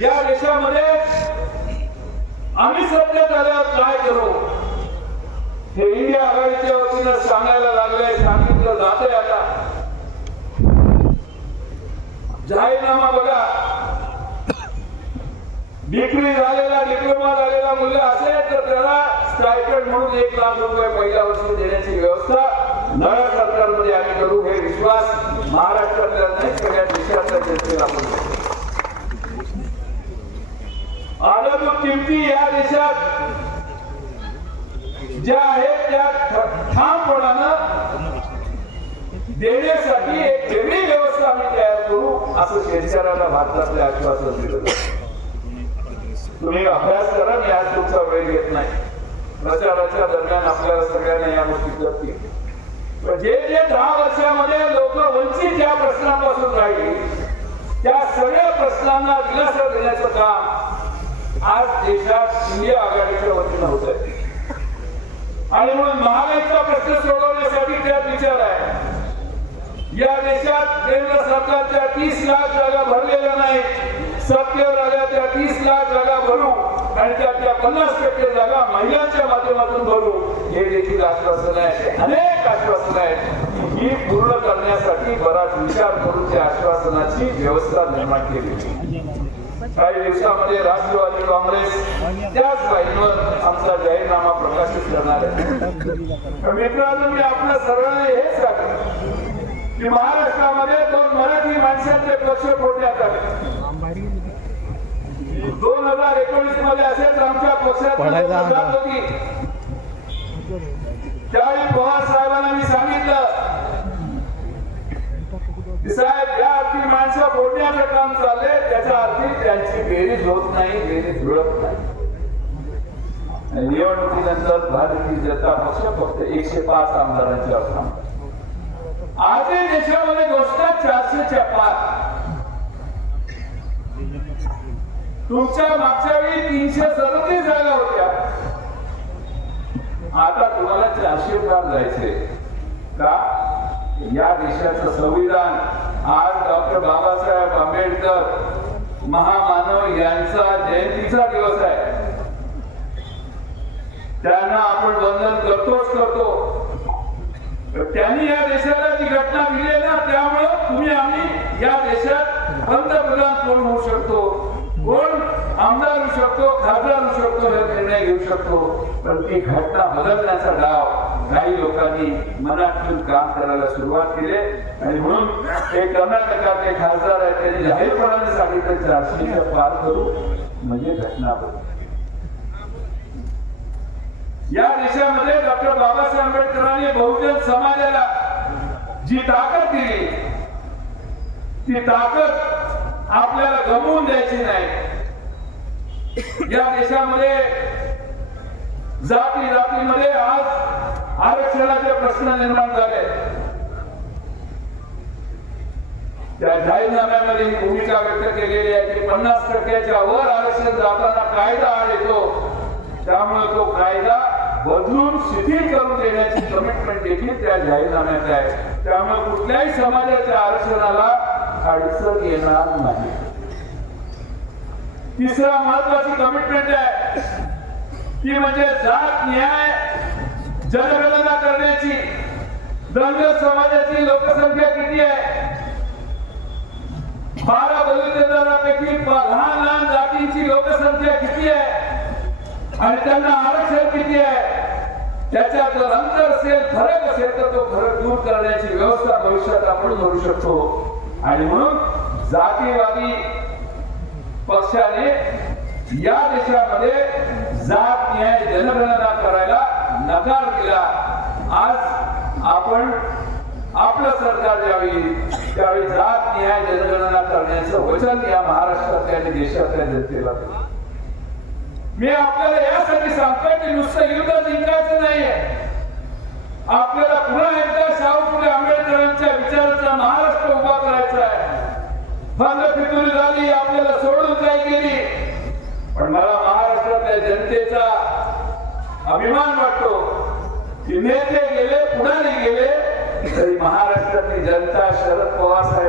या देशामध्ये आम्ही सध्या झाल्यावर काय करू? हे इंडिया आघाडीच्या वतीनं सांगायला लागले सांगितलं जात आहे आता. जाहीरनामा बघा. डिग्री झालेला डिप्लोमा झालेला मुलगा असेल तर त्याला स्टायपेंड म्हणून एक लाख रुपये पहिल्या वर्षी देण्याची व्यवस्था नव्या सरकारमध्ये आम्ही करू. हे विश्वास महाराष्ट्रातल्या नाही सगळ्या देशातल्या जनतेला आधारभूत किमती या देशात ज्या आहेत त्या ठामपणानं देण्यासाठी एक वेगळी व्यवस्था आम्ही तयार करू असं शेतकऱ्यांना भारतातले आश्वासन दिलं तुम्ही अभ्यास करा मी आज तुमचा वेळ घेत नाही. प्रचाराच्या दरम्यान आपल्याला सगळ्यांना या गोष्टी करतील जे जे दहा वर्षामध्ये लोक वंचित ज्या प्रश्नापासून राहिले त्या सगळ्या प्रश्नांना दिलासा देण्याचं काम आज देशात इंडिया आघाडीच्या वतीनं होत आहे. आणि म्हणून महागाईचा प्रश्न सोडवण्यासाठी त्यात विचार आहे. या देशात केंद्र सरकारच्या तीस लाख जागा भरलेल्या नाहीत सत्तेवर आल्या त्या तीस लाख जागा भरू आणि त्यातल्या पन्नास टक्के जागा महिलांच्या माध्यमातून भरू. हे देखील आश्वासन आहे. अनेक आश्वासन आहेत ही पूर्ण करण्यासाठी बराच विचार करून त्या आश्वासनाची व्यवस्था निर्माण केली. काही दिवसामध्ये राष्ट्रवादी काँग्रेस त्याच लाईनवर आमचा जाहीरनामा प्रकाशित करणार आहे. मित्रांनो मी आपल्या सर्वांना हेच सांगतो की महाराष्ट्रामध्ये दोन मराठी माणसांचे पक्ष फोडण्यात आले. दोन हजार एकोणीसमध्ये असेच आमच्या पक्षात होती. त्यावेळी पवार साहेबांना मी सांगितलं साहेब या अर्थी माणसं फोडण्याचं काम चालले त्याच्या अर्थी त्यांची बेरीज होत नाही बेरीज जुळत नाही. निवडणुकीनंतर भारतीय जनता पक्ष फक्त एकशे पाच आमदारांची थांबला आजही देशामध्ये गोष्ट चारशेच्या पाच. तुमच्या मागच्या वेळी तीनशे सदतीस जागा होत्या आता तुम्हाला चारशे पार जायचे. का? या देशाचं संविधान आज डॉक्टर बाबासाहेब आंबेडकर महामानव यांचा जयंतीचा दिवस आहे. त्यांना आपण वंदन करतोच करतो. त्यांनी या देशाला जी घटना दिली ना त्यामुळं तुम्ही आम्ही या देशात पंतप्रधान कोण होऊ शकतो? कोण आमदार होऊ शकतो? खासदार होऊ शकतो? हे निर्णय घेऊ शकतो. पण ती घटना बदलण्याचा डाव काही लोकांनी मनातून काम करायला सुरुवात केली आणि म्हणून हे कर्नाटकाचे खासदार आहेत त्यांनी जाहीरपणाने सांगितलं चारशेच्या पार करू म्हणजे घटना या देशामध्ये डॉक्टर बाबासाहेब आंबेडकरांनी बहुजन समाजाला जी ताकद दिली ती ताकद आपल्याला गमवून द्यायची नाही. या देशामध्ये जाती जातीमध्ये आज आरक्षणाचे प्रश्न निर्माण झाले. त्या जाहीरनाम्यामध्ये भूमिका व्यक्त केलेली आहे की पन्नास टक्क्याच्या वर आरक्षण जाताना कायदा आड येतो त्यामुळे तो कायदा बदलून शिथिल करून देण्याची कमिटमेंट देखील त्या जाहीरनाम्यात आहे. त्यामुळे कुठल्याही समाजाच्या आरक्षणाला अडचण येणार नाही. तिसरा महत्वाची कमिटमेंट आहे. ती म्हणजे जात न्याय. जनगणना करण्याची धनगर समाजाची लोकसंख्या किती आहे? बारा बलुतेदारापैकी लहान लहान जातींची लोकसंख्या किती आहे? आणि त्यांना आरक्षण किती आहे? त्याच्यात जर अंतर असेल फरक असेल तर तो फरक दूर करण्याची व्यवस्था भविष्यात आपण करू शकतो. आणि म्हणून जातीवादी पक्षाने या देशामध्ये जात न्याय जनगणना करायला नकार दिला. आज आपण आपलं सरकार ज्यावेळी त्यावेळी जात न्याय जनगणना करण्याचं वचन या महाराष्ट्रातल्या आणि देशातल्या जनतेला मी आपल्याला यासाठी सांगतोय की नुसतं युद्ध जिंकायचं नाहीये. आपल्याला पुन्हा एकदा शाहू फुले आंबेडकरांच्या विचाराचा महाराष्ट्र उभा करायचा आहे. बंद फितुरी झाली आपल्याला सोडून काय गेली. पण मला महाराष्ट्रातल्या जनतेचा अभिमान वाटतो. की नेते गेले पुढारी गेले तरी महाराष्ट्रातली जनता शरद पवार